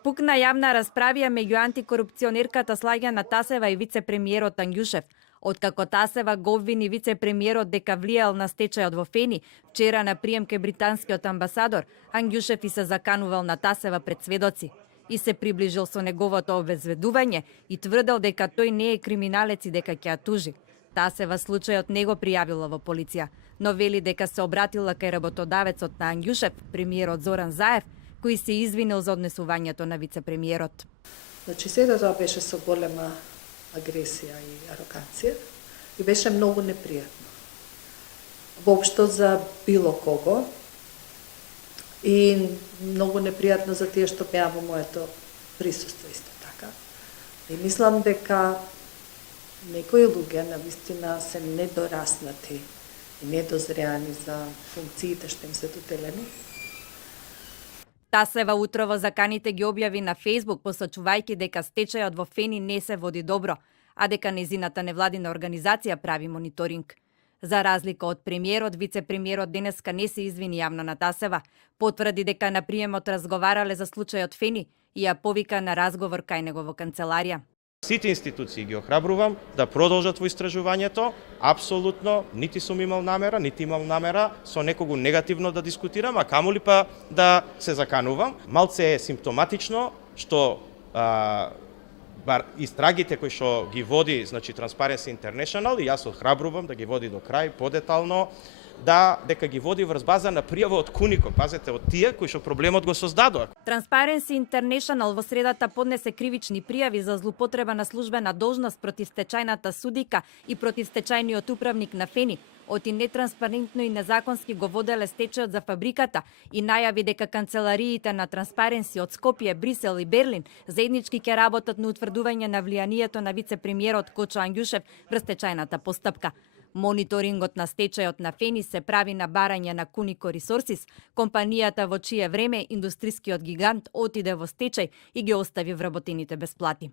Пукна јавна расправија меѓу антикорупционерката Слаѓана Тасева и вице-премиерот Ангјушев. Откако Тасева го обвини вице-премиерот дека влијал на стечајот во Фени, вчера на прием ке британскиот амбасадор, Ангјушев и се заканувал на Тасева пред сведоци. И се приближил со неговото обезведување и тврдел дека тој не е криминалец и дека ќе ја тужи. Тасева случајот не го пријавила во полиција, но вели дека се обратила кај работодавецот на Ангјушев, премиерот Зоран Заев, кој се извинил за однесувањето на вице-премиерот. Значи, сето тоа беше со голема агресија и ароганција и беше многу непријатно. Воопшто за било кого и многу непријатно за тие што беа во моето присуство исто така. И мислам дека некои луѓе навистина се недораснати и недозреани за функциите што им се доделени. Тасева утрово заканите ги објави на Фејсбук, посочувајќи дека стечајот во Фени не се води добро, а дека незината невладина организација прави мониторинг. За разлика од премиерот, вице-премиерот денеска не се извини јавно на Тасева, потврди дека на приемот разговарале за случајот Фени и ја повика на разговор кај него во канцеларија. Сите институции ги охрабрувам да продолжат во истражувањето. Апсолутно, нити сум имал намера, нити имам намера со некого негативно да дискутирам, а камоли па да се заканувам. Малце е симптоматично што истрагите кои што ги води, значи Transparency International, и јас охрабрувам да ги води до крај, подетално, дека ги води врз база на пријава од Кунико, пазете, од тие кои што проблемот го создадоа. Transparency International во средата поднесе кривични пријави за злоупотреба на службена должност против стечајната судика и против стечајниот управник на Фени. Оти нетранспарентно и незаконски го воделе стечајот за фабриката и најави дека канцелариите на Transparency од Скопје, Брисел и Берлин заеднички ќе работат на утврдување на влијанието на вице-премиерот Кочо Ангјушев врз стечајната постапка. Мониторингот на стечајот на Фени се прави на барање на Кунико Resources, компанијата во чие време индустрискиот гигант отиде во стечај и ги остави вработените без плати.